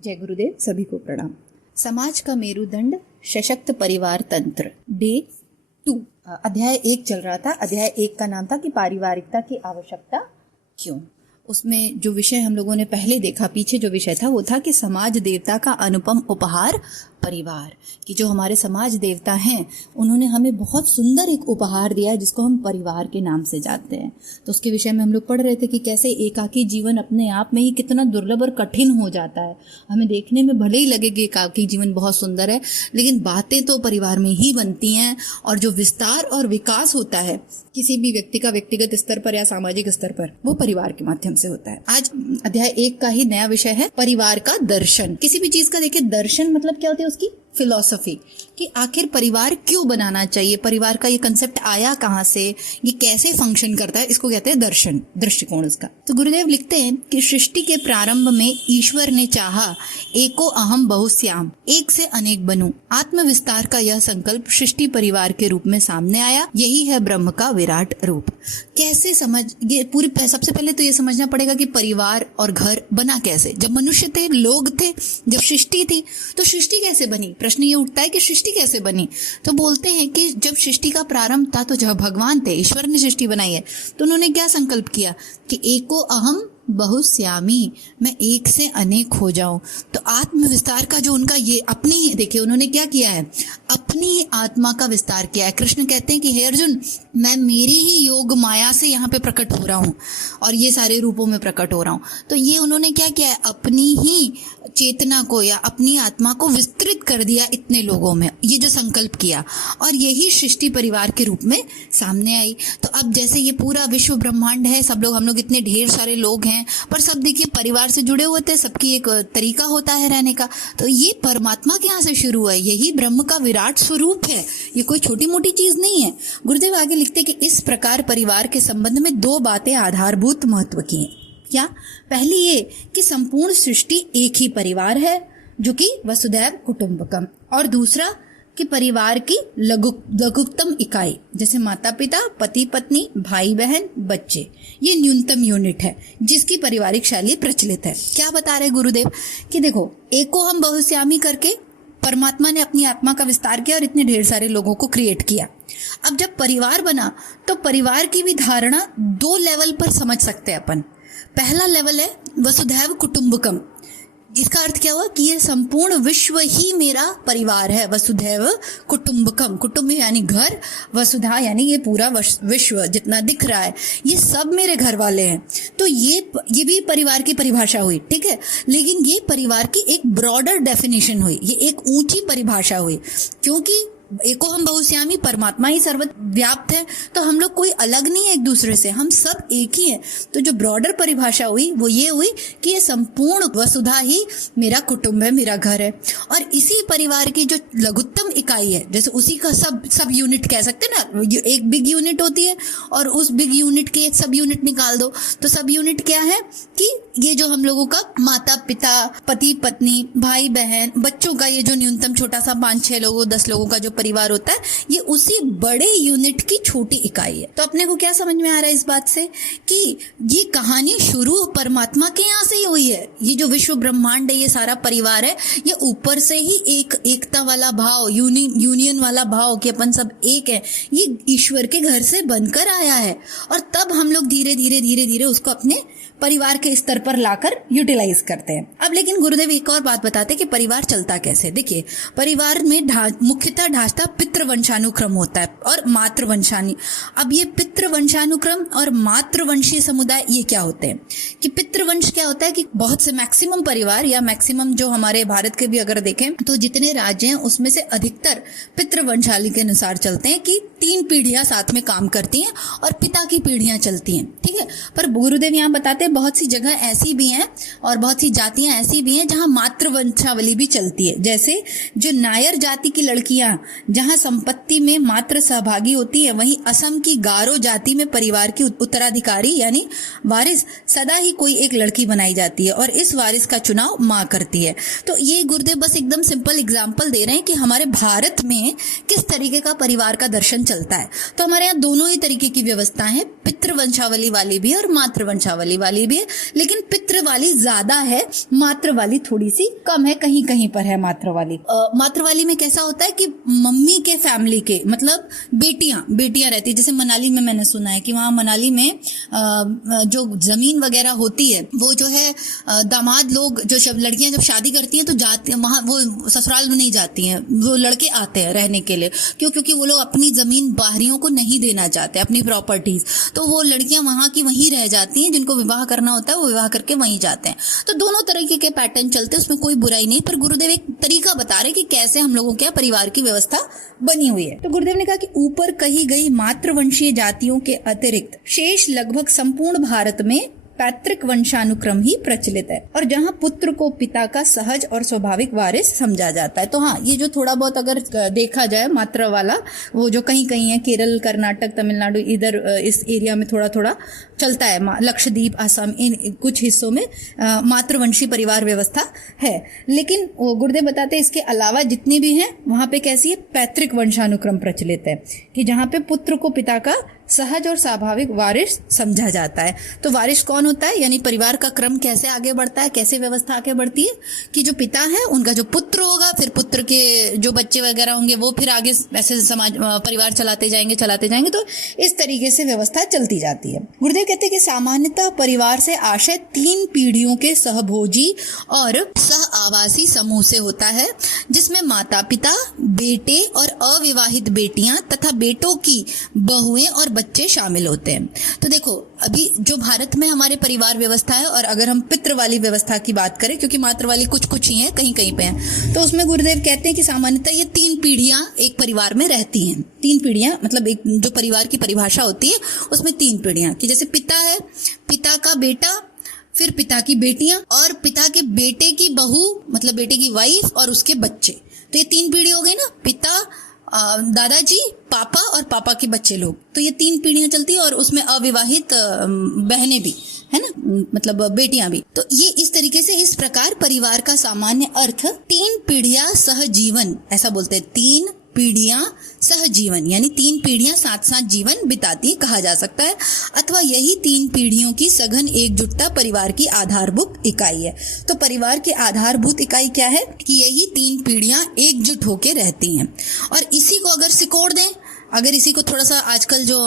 जय गुरुदेव, सभी को प्रणाम। समाज का मेरुदंड, सशक्त परिवार तंत्र, डे 2, अध्याय 1 चल रहा था। अध्याय 1 का नाम था कि पारिवारिकता की आवश्यकता क्यों। उसमें जो विषय हम लोगों ने पहले देखा, पीछे जो विषय था वो था कि समाज देवता का अनुपम उपहार परिवार, कि जो हमारे समाज देवता हैं उन्होंने हमें बहुत सुंदर एक उपहार दिया है जिसको हम परिवार के नाम से जानते हैं। तो उसके विषय में हम लोग पढ़ रहे थे कि कैसे एकाकी जीवन अपने आप में ही कितना दुर्लभ और कठिन हो जाता है। हमें देखने में भले ही लगे कि एकाकी जीवन बहुत सुंदर है, लेकिन बातें तो परिवार में ही बनती हैं और जो विस्तार और विकास होता है किसी भी व्यक्ति का व्यक्तिगत स्तर पर या सामाजिक स्तर पर, वो परिवार के माध्यम से होता है। आज अध्याय 1 का ही नया विषय है परिवार का दर्शन। किसी भी चीज का देखिए दर्शन मतलब क्या होती है, उसकी फिलॉसफी, कि आखिर परिवार क्यों बनाना चाहिए, परिवार का ये कंसेप्ट आया कहाँ से, ये कैसे फंक्शन करता है, इसको कहते हैं दर्शन, दृष्टिकोण उसका। तो गुरुदेव लिखते हैं कि सृष्टि के प्रारंभ में ईश्वर ने चाहा एको अहम बहुश्याम, एक से अनेक बनूं। आत्म विस्तार का यह संकल्प सृष्टि परिवार के रूप में सामने आया। यही है ब्रह्म का विराट रूप। कैसे समझ, ये पूरी सबसे पहले तो ये समझना पड़ेगा कि परिवार और घर बना कैसे। जब मनुष्य थे, लोग थे, जब सृष्टि थी, तो सृष्टि कैसे बनी। प्रश्न ये उठता है कि सृष्टि कैसे बनी। तो बोलते हैं कि जब सृष्टि का प्रारंभ था तो जब भगवान थे, ईश्वर ने सृष्टि बनाई है, तो उन्होंने क्या संकल्प किया कि एको अहम बहुश्यामी, मैं एक से अनेक हो जाऊं। तो आत्म विस्तार का जो उनका ये अपनी, देखिए उन्होंने क्या किया है, अपनी आत्मा का विस्तार किया है। कृष्ण कहते हैं कि हे अर्जुन, मैं मेरी ही योग माया से यहाँ पे प्रकट हो रहा हूँ और ये सारे रूपों में प्रकट हो रहा हूँ। तो ये उन्होंने क्या किया है, अपनी ही चेतना को या अपनी आत्मा को विस्तृत कर दिया इतने लोगों में, ये जो संकल्प किया, और यही सृष्टि परिवार के रूप में सामने आई। तो अब जैसे ये पूरा विश्व ब्रह्मांड है, सब लोग, हम लोग इतने ढेर सारे लोग हैं, पर सब देखिए परिवार से जुड़े हुए थे, सबकी एक तरीका होता है रहने का। तो ये परमात्मा के यहाँ से शुरू है, यही ब्रह्म का विराट स्वरूप है, ये कोई छोटी मोटी चीज नहीं है। गुरुदेव आगे लिखते कि इस प्रकार परिवार के संबंध में 2 बातें आधारभूत महत्व की हैं। क्या? पहली ये कि संपूर्ण सृष्टि एक ही परिवार है जो कि वसुधैव कुटुंबकम, और दूसरा कि परिवार की लघुतम इकाई, जैसे माता पिता, पति पत्नी, भाई बहन, बच्चे, ये न्यूनतम यूनिट है जिसकी पारिवारिक शैली प्रचलित है। क्या बता रहे गुरुदेव कि देखो, एको हम बहुश्यामी करके परमात्मा ने अपनी आत्मा का विस्तार किया और इतने ढेर सारे लोगों को क्रिएट किया। अब जब परिवार बना तो परिवार की भी धारणा 2 लेवल पर समझ सकते हैं अपन। पहला लेवल है वसुधैव कुटुंबकम, जिसका अर्थ क्या हुआ कि ये संपूर्ण विश्व ही मेरा परिवार है। वसुधैव कुटुंबकम, कुटुंब यानी घर, वसुधा यानी ये पूरा विश्व जितना दिख रहा है, ये सब मेरे घर वाले हैं। तो ये भी परिवार की परिभाषा हुई, ठीक है। लेकिन ये परिवार की एक ब्रॉडर डेफिनेशन हुई, ये एक ऊंची परिभाषा हुई, क्योंकि एको हम बहुश्यामी, परमात्मा ही सर्वव्याप्त है, तो हम लोग कोई अलग नहीं है एक दूसरे से, हम सब एक ही हैं। तो जो ब्रॉडर परिभाषा हुई वो ये हुई कि ये संपूर्ण वसुधा ही मेरा कुटुंब है, मेरा घर है। और इसी परिवार की जो लघुत्तम इकाई है, जैसे उसी का सब यूनिट कह सकते हैं ना, एक बिग यूनिट होती है और उस बिग यूनिट के एक सब यूनिट निकाल दो, तो सब यूनिट क्या है कि ये जो हम लोगों का माता पिता, पति पत्नी, भाई बहन, बच्चों का ये जो न्यूनतम छोटा सा 5-6 लोगों 10 लोगों का जो परिवार होता है, ये उसी बड़े यूनिट की छोटी इकाई है। तो अपने को क्या समझ में आ रहा है इस बात से कि ये कहानी शुरू परमात्मा के यहाँ से ही हुई है। ये जो विश्व ब्रह्मांड है, ये सारा परिवार है, ये ऊपर से ही एक एकता वाला भाव, यूनियन वाला भाव कि अपन सब एक है, ये ईश्वर के घर से बनकर आया है। और तब हम लोग धीरे धीरे उसको अपने परिवार के स्तर पर लाकर यूटिलाइज करते हैं। अब लेकिन गुरुदेव एक और बात बताते हैं कि परिवार चलता कैसे। देखिए, परिवार में मुख्यतः ढांचा पितृवंशानुक्रम होता है और मातृवंशानी। अब ये पितृवंशानुक्रम और मातृवंशीय समुदाय ये क्या होते हैं कि पितृवंश क्या होता है कि बहुत से मैक्सिमम परिवार या मैक्सिमम जो हमारे भारत के भी अगर देखें तो जितने राज्य हैं उसमें से अधिकतर पितृवंशाली के अनुसार चलते हैं कि 3 पीढ़ियां साथ में काम करती हैं और पिता की पीढ़ियां चलती हैं, ठीक है। पर गुरुदेव यहाँ बताते हैं बहुत सी जगह ऐसी भी हैं और बहुत सी जातियां ऐसी भी हैं जहां मातृवंशावली भी चलती है। जैसे जो नायर जाति की लड़कियां जहां संपत्ति में मात्र सहभागी होती है, वहीं असम की गारो जाति में परिवार की उत्तराधिकारी यानी वारिस सदा ही कोई एक लड़की बनाई जाती है और इस वारिस का चुनाव मां करती है। तो ये गुरुदेव बस एकदम सिंपल एग्जाम्पल दे रहे हैं कि हमारे भारत में किस तरीके का परिवार का दर्शन चलता है। तो हमारे यहाँ दोनों ही तरीके की व्यवस्था है, पितृवंशावली वाली भी और मातृवंशावली वाली भी है, लेकिन पितृ वाली ज्यादा है, मातृ वाली थोड़ी सी कम है, कहीं कहीं पर है मातृवाली। मातृवाली में कैसा होता है कि मम्मी के फैमिली के मतलब बेटियां रहती है। जैसे मनाली में मैंने सुना है कि वहाँ मनाली में जो जमीन वगैरह होती है वो जो है दामाद लोग जो लड़कियां जब शादी करती हैं तो जाती हैं वहाँ, वो ससुराल में नहीं जाती हैं, वो लड़के आते हैं रहने के लिए। क्योंकि वो लोग अपनी जमीन बाहरियों को नहीं देना चाहते, अपनी प्रॉपर्टीज, तो वो लड़कियां वहां की वहीं रह जाती हैं। जिनको विवाह करना होता है वो विवाह करके वहीं जाते हैं। तो दोनों तरीके के पैटर्न चलते हैं, उसमें कोई बुराई नहीं। पर गुरुदेव एक तरीका बता रहे कि कैसे हम लोगों के परिवार की व्यवस्था बनी हुई है। तो गुरुदेव ने कहा कि ऊपर कही गई मातृवंशीय जातियों के अतिरिक्त शेष लगभग संपूर्ण भारत में पैतृक वंशानुक्रम ही प्रचलित है, और जहां पुत्र को पिता का सहज और स्वाभाविक वारिस समझा जाता है। तो हाँ, ये जो थोड़ा बहुत अगर देखा जाए मातृ वाला, वो जो कहीं कहीं है, केरल, कर्नाटक, तमिलनाडु, इधर इस एरिया में थोड़ा थोड़ा चलता है, लक्षद्वीप, असम, इन कुछ हिस्सों में मातृवंशी परिवार व्यवस्था है। लेकिन गुरुदेव बताते हैं इसके अलावा जितने भी हैं वहां पे कैसी है, पैतृक वंशानुक्रम प्रचलित है, कि जहां पे पुत्र को पिता का सहज और स्वाभाविक वारिस समझा जाता है। तो वारिस कौन होता है, यानी परिवार का क्रम कैसे आगे बढ़ता है, कैसे व्यवस्था आगे बढ़ती है कि जो पिता है उनका जो पुत्र होगा, फिर पुत्र के जो बच्चे वगैरह होंगे वो फिर आगे ऐसे समाज परिवार चलाते जाएंगे। तो इस तरीके से व्यवस्था चलती जाती है। गुरुदेव कहते हैं कि सामान्यतः परिवार से आशय 3 पीढ़ियों के सहभोजी और सह आवासी समूह से होता है, जिसमें माता पिता, बेटे और अविवाहित बेटियां तथा बेटों की बहुएं और बच्चे शामिल होते हैं। तो देखो, अभी जो भारत में हमारे परिवार व्यवस्था है, और अगर हम पितृ वाली व्यवस्था की बात करें, क्योंकि मातृ वाली कुछ ही है, कहीं कहीं पे है, तो उसमें गुरुदेव कहते हैं कि सामान्यतः ये 3 पीढ़ियां एक परिवार में रहती हैं। 3 पीढ़ियां मतलब एक जो परिवार की परिभाषा होती है उसमें 3 पीढ़ियां, कि जैसे पिता है, पिता का बेटा, फिर पिता की बेटियां, और पिता के बेटे की बहू मतलब बेटे की वाइफ और उसके बच्चे। तो ये 3 पीढ़ी हो गई ना, पिता, दादाजी, पापा और पापा के बच्चे लोग। तो ये 3 पीढ़ियां चलती है, और उसमें अविवाहित बहनें भी है ना, मतलब बेटियां भी। तो ये इस तरीके से, इस प्रकार परिवार का सामान्य अर्थ 3 पीढ़ियां सहजीवन, ऐसा बोलते हैं, 3 पीढ़ियां सहजीवन, यानी 3 पीढ़ियां साथ साथ जीवन बिताती कहा जा सकता है, अथवा यही 3 पीढ़ियों की सघन एकजुटता परिवार की आधारभूत इकाई है। तो परिवार की आधारभूत इकाई क्या है कि यही 3 पीढ़ियां एकजुट होकर रहती हैं। और इसी को अगर सिकोड़ दें, अगर इसी को थोड़ा सा, आजकल जो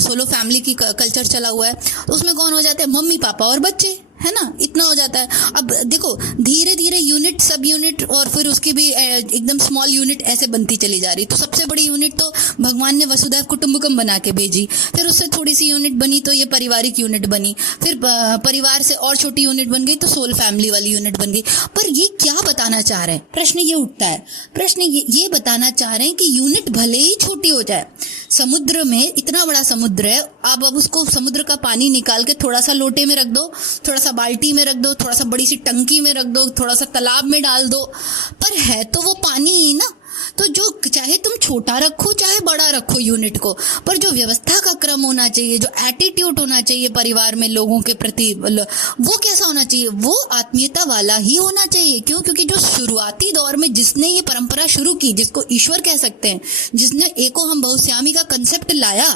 सोलो फैमिली की कल्चर चला हुआ है, तो उसमें कौन हो जाते हैं, मम्मी पापा और बच्चे, है ना, इतना हो जाता है। अब देखो धीरे धीरे यूनिट, सब यूनिट, और फिर उसकी भी एकदम स्मॉल यूनिट ऐसे बनती चली जा रही। तो सबसे बड़ी यूनिट तो भगवान ने वसुधैव कुटुंबकम बना के भेजी, फिर उससे थोड़ी सी यूनिट बनी तो ये पारिवारिक यूनिट बनी, फिर परिवार से और छोटी यूनिट बन गई तो सोल फैमिली वाली यूनिट बन गई। पर ये क्या बताना चाह रहे हैं, प्रश्न ये उठता है, प्रश्न ये बताना चाह रहे हैं कि यूनिट भले ही छोटी हो जाए, समुद्र में इतना बड़ा समुद्र है, आप अब उसको समुद्र का पानी निकाल के थोड़ा सा लोटे में रख दो, थोड़ा सा बाल्टी में रख दो, थोड़ा सा बड़ी सी टंकी में रख दो, थोड़ा सा तालाब में डाल दो, पर है तो वो पानी ही ना। तो जो चाहे तुम छोटा रखो चाहे बड़ा रखो यूनिट को, पर जो व्यवस्था का क्रम होना चाहिए, जो एटीट्यूड होना चाहिए परिवार में लोगों के प्रति, वो कैसा होना चाहिए, वो आत्मीयता वाला ही होना चाहिए। क्यों? क्योंकि जो शुरुआती दौर में जिसने ये परंपरा शुरू की, जिसको ईश्वर कह सकते हैं, जिसने एको हम बहुश्यामी का कंसेप्ट लाया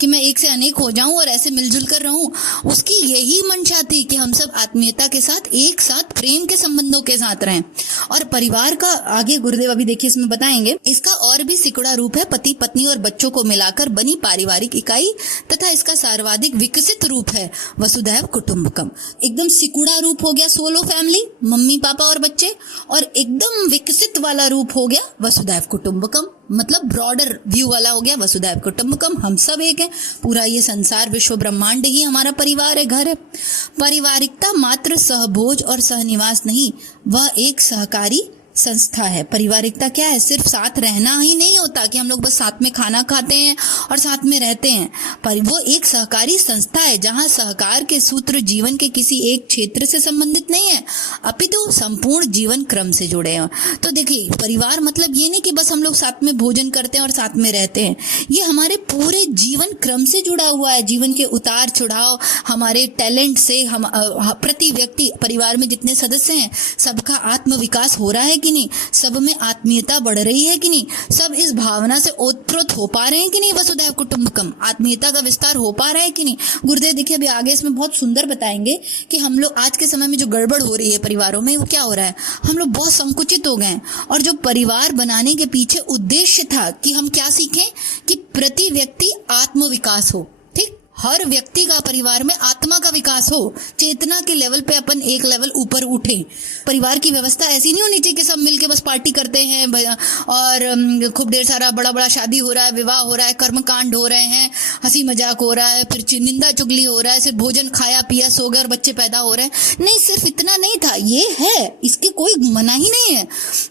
कि मैं एक से अनेक हो जाऊं और ऐसे मिलजुल कर रहूं, उसकी यही मंशा थी कि हम सब आत्मीयता के साथ, एक साथ, प्रेम के संबंधों के साथ रहें। और परिवार का आगे गुरुदेव अभी देखिए इसमें बताएंगे, इसका और भी सिकुड़ा रूप है पति पत्नी और बच्चों को मिलाकर बनी पारिवारिक इकाई, तथा इसका सर्वाधिक विकसित रूप है वसुधैव कुटुंबकम। एकदम सिकुड़ा रूप हो गया सोलो फैमिली, मम्मी पापा और बच्चे, और एकदम विकसित वाला रूप हो गया वसुधैव कुटुंबकम, मतलब ब्रॉडर व्यू वाला हो गया वसुधैव कुटुंबकम। हम सब एक हैं, पूरा ये संसार विश्व ब्रह्मांड ही हमारा परिवार है, घर है। पारिवारिकता मात्र सहभोज और सहनिवास नहीं, वह एक सहकारी संस्था है। पारिवारिकता क्या है? सिर्फ साथ रहना ही नहीं होता कि हम लोग बस साथ में खाना खाते हैं और साथ में रहते हैं, पर वो एक सहकारी संस्था है जहां सहकार के सूत्र जीवन के किसी एक क्षेत्र से संबंधित नहीं है, अपितु संपूर्ण जीवन क्रम से जुड़े हैं। तो देखिए, परिवार मतलब ये नहीं कि बस हम लोग साथ में भोजन करते हैं और साथ में रहते हैं, ये हमारे पूरे जीवन क्रम से जुड़ा हुआ है। जीवन के उतार चढ़ाव, हमारे टैलेंट से, हम प्रति व्यक्ति परिवार में जितने सदस्य हैं सबका आत्म विकास हो रहा है कि कि नहीं, सब में आत्मीयता बढ़ रही है कि नहीं, सब इस भावना से ओतप्रोत हो पा रहे हैं कि नहीं, वसुधैव कुटुंबकम, आत्मीयता का विस्तार हो पा रहा है कि नहीं। गुरुदेव देखिए अभी आगे इसमें बहुत सुंदर बताएंगे कि हम लोग आज के समय में जो गड़बड़ हो रही है परिवारों में, वो क्या हो रहा है, हम लोग बहुत संकुचित हो गए। और जो परिवार बनाने के पीछे उद्देश्य था कि हम क्या सीखें, कि प्रति व्यक्ति आत्म विकास हो, ठीक, हर व्यक्ति का परिवार में आत्मा का विकास हो, चेतना के लेवल पे अपन एक लेवल ऊपर उठे। परिवार की व्यवस्था ऐसी नहीं होनी चाहिए कि सब मिलके बस पार्टी करते हैं और खूब ढेर सारा बड़ा बड़ा शादी हो रहा है, विवाह हो रहा है, कर्मकांड हो रहे हैं, हंसी मजाक हो रहा है, फिर निंदा चुगली हो रहा है, सिर्फ भोजन खाया पिया सो गए और बच्चे पैदा हो रहे हैं। नहीं, सिर्फ इतना नहीं था, ये है, इसके कोई मना ही नहीं है,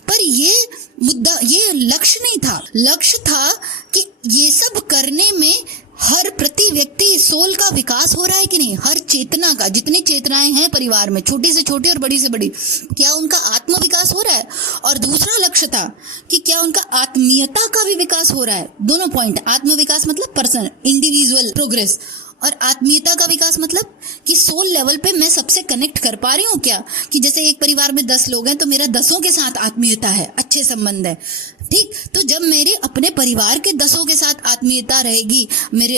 पर ये मुद्दा, ये लक्ष्य नहीं था। लक्ष्य था कि ये सब करने में हर प्रति व्यक्ति सोल का विकास हो रहा है कि नहीं, हर चेतना का, जितनी चेतनाएं हैं परिवार में, छोटी से छोटी और बड़ी से बड़ी, क्या उनका आत्म विकास हो रहा है। और दूसरा लक्ष्य था कि क्या उनका आत्मीयता का भी विकास हो रहा है। दोनों पॉइंट, आत्म विकास मतलब पर्सन इंडिविजुअल प्रोग्रेस, और आत्मीयता का विकास मतलब कि सोल लेवल पे मैं सबसे कनेक्ट कर पा रही हूँ क्या, कि जैसे एक परिवार में 10 लोग हैं तो मेरा 10 के साथ आत्मीयता है, अच्छे संबंध है, ठीक। तो जब मेरे अपने परिवार के 10 के साथ आत्मीयता रहेगी, मेरे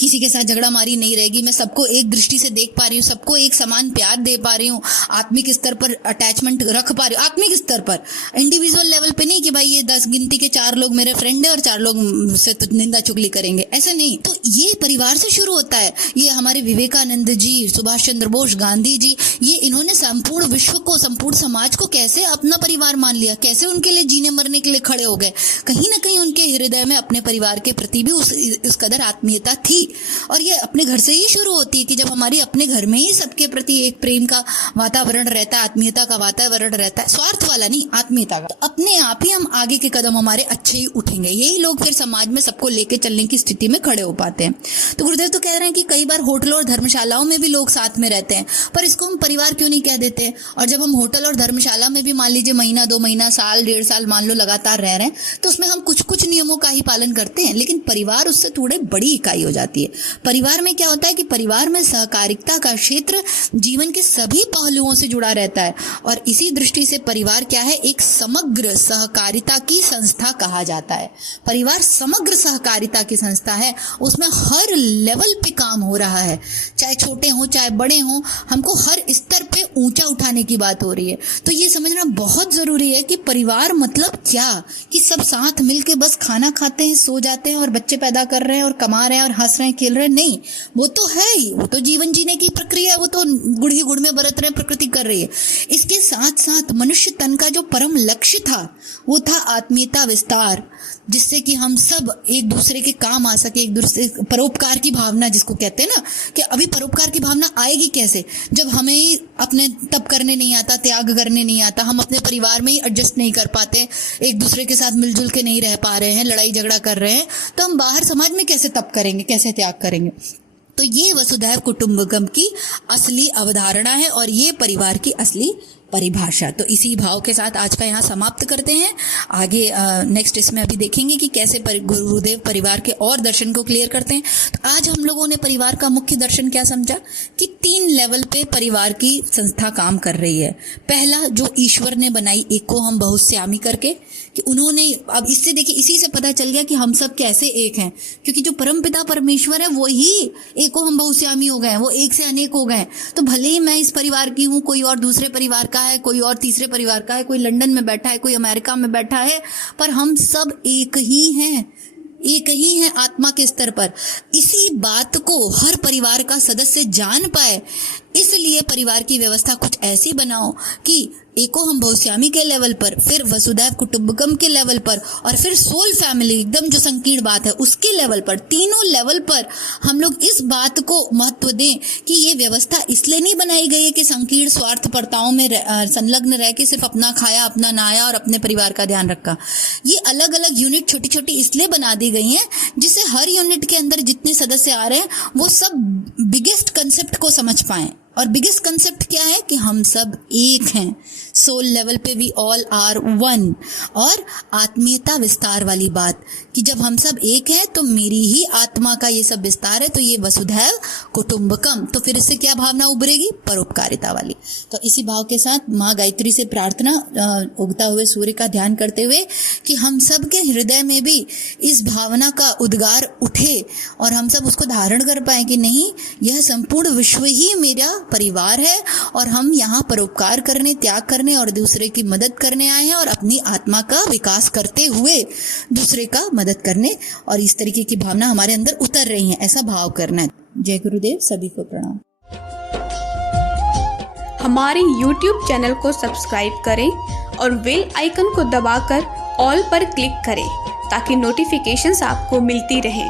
किसी के साथ झगड़ा मारी नहीं रहेगी, मैं सबको एक दृष्टि से देख पा रही हूँ, सबको एक समान प्यार दे पा रही हूँ, आत्मिक स्तर पर अटैचमेंट रख पा रही हूँ, आत्मिक स्तर पर, इंडिविजुअल लेवल पे नहीं कि भाई ये 10 गिनती के 4 लोग मेरे फ्रेंड है और 4 लोग से तो निंदा चुगली करेंगे, ऐसा नहीं। तो ये परिवार से शुरू होता है। ये हमारे विवेकानंद जी, सुभाष चंद्र बोस, गांधी जी, ये इन्होंने संपूर्ण विश्व को, संपूर्ण समाज को कैसे अपना परिवार मान लिया, कैसे उनके लिए जीने मरने के लिए खड़े हो गए। कहीं ना कहीं उनके हृदय में अपने परिवार के प्रति भी उस कदर आत्मीयता थी। और ये अपने घर से ही शुरू होती है कि जब हमारी अपने घर में ही सबके प्रति एक प्रेम का वातावरण रहता है, आत्मीयता का वातावरण रहता है, स्वार्थ वाला नहीं, आत्मीयता का, तो अपने आप ही हम आगे के कदम हमारे अच्छे ही उठेंगे। यही लोग फिर समाज में सबको लेके चलने की स्थिति में खड़े हो पाते हैं। तो गुरुदेव तो कह रहे हैं कि कई बार होटलों और धर्मशालाओं में भी लोग साथ में रहते हैं, पर इसको हम परिवार क्यों नहीं कह देते। और जब हम होटल और धर्मशाला में भी मान लीजिए महीना 2 महीना, साल 1.5 साल मान लो लगातार रह रहे हैं, तो उसमें हम कुछ कुछ नियमों का ही पालन करते हैं, लेकिन परिवार उससे थोड़े बड़ी इकाई हो जाती है। परिवार में क्या होता है कि परिवार में सहकारिता का क्षेत्र जीवन के सभी पहलुओं से जुड़ा रहता है। और इसी दृष्टि से परिवार क्या है, एक समग्र सहकारिता की संस्था कहा जाता है। परिवार समग्र सहकारिता की संस्था है, उसमें हर लेवल पे काम हो रहा है, चाहे छोटे हो चाहे बड़े हो, हमको हर स्तर पे ऊंचा उठाने की बात हो रही है। तो ये समझना बहुत जरूरी है कि परिवार मतलब क्या, कि सब साथ मिलके बस खाना खाते हैं, सो जाते हैं और बच्चे पैदा कर रहे हैं और कमा रहे हैं और हंस रहे हैं, खेल रहे हैं, नहीं, वो तो है ही, वो तो जीवन जीने की प्रक्रिया है, वो तो गुड़ ही गुड़ में बरत रहे हैं, प्रकृति कर रही है। इसके साथ साथ मनुष्य तन का जो परम लक्ष्य था वो था आत्मीयता विस्तार, जिससे कि हम सब एक दूसरे के काम आ सके, एक दूसरे, परोपकार की भावना जिसको कहते हैं ना, कि अभी परोपकार की भावना आएगी कैसे, जब हमें ही अपने तप करने नहीं आता, त्याग करने नहीं आता, हम अपने परिवार में ही एडजस्ट नहीं कर पाते, एक दूसरे के साथ मिलजुल के नहीं रह पा रहे हैं, लड़ाई झगड़ा कर रहे हैं, तो हम बाहर समाज में कैसे तप करेंगे, कैसे त्याग करेंगे। तो ये वसुधैव कुटुंबकम की असली अवधारणा है और ये परिवार की असली परिभाषा। तो इसी भाव के साथ आज का यहाँ समाप्त करते हैं। आगे नेक्स्ट इसमें अभी देखेंगे कि कैसे गुरुदेव परिवार के और दर्शन को क्लियर करते हैं। तो आज हम लोगों ने परिवार का मुख्य दर्शन क्या समझा, कि 3 लेवल पे परिवार की संस्था काम कर रही है। पहला, जो ईश्वर ने बनाई एको हम बहुश्यामी करके, कि उन्होंने, अब इससे देखिए, इसी से पता चल गया कि हम सब कैसे एक हैं, क्योंकि जो परमपिता परमेश्वर है वो ही एको हम बहुश्यामी हो गए हैं, वो एक से अनेक हो गए। तो भले ही मैं इस परिवार की हूँ, कोई और दूसरे परिवार का है, कोई और तीसरे परिवार का है, कोई लंदन में बैठा है, कोई अमेरिका में बैठा है, पर हम सब एक ही हैं, एक ही है आत्मा के स्तर पर। इसी बात को हर परिवार का सदस्य जान पाए, इसलिए परिवार की व्यवस्था कुछ ऐसी बनाओ कि एको हम बहुश्यामी के लेवल पर, फिर वसुधैव कुटुंबकम के लेवल पर, और फिर सोल फैमिली, एकदम जो संकीर्ण बात है उसके लेवल पर, तीनों लेवल पर हम लोग इस बात को महत्व दें कि ये व्यवस्था इसलिए नहीं बनाई गई है कि संकीर्ण स्वार्थपरताओं में संलग्न रह के सिर्फ अपना खाया, अपना नहाया और अपने परिवार का ध्यान रखा। ये अलग अलग यूनिट छोटी छोटी इसलिए बना दी गई हैं जिससे हर यूनिट के अंदर जितने सदस्य आ रहे हैं वो सब बिगेस्ट कंसेप्ट को समझ पाएं। और बिगेस्ट कंसेप्ट क्या है, कि हम सब एक हैं, सोल लेवल पे वी ऑल आर वन, और आत्मीयता विस्तार वाली बात कि जब हम सब एक हैं तो मेरी ही आत्मा का ये सब विस्तार है, तो ये वसुधैव कुटुंबकम। तो फिर इससे क्या भावना उभरेगी? परोपकारिता वाली। तो इसी भाव के साथ माँ गायत्री से प्रार्थना उगता हुए सूर्य का ध्यान करते हुए कि हम सब के हृदय में भी इस भावना का उद्गार उठे और हम सब उसको धारण कर पाए कि नहीं, यह संपूर्ण विश्व ही मेरा परिवार है और हम यहाँ परोपकार करने, त्याग करने और दूसरे की मदद करने आए हैं, और अपनी आत्मा का विकास करते हुए दूसरे का मदद करने, और इस तरीके की भावना हमारे अंदर उतर रही है, ऐसा भाव करना है। जय गुरुदेव, सभी को प्रणाम। हमारे YouTube चैनल को सब्सक्राइब करें और बेल आइकन को दबाकर ऑल पर क्लिक करें ताकि नोटिफिकेशंस आपको मिलती रहें।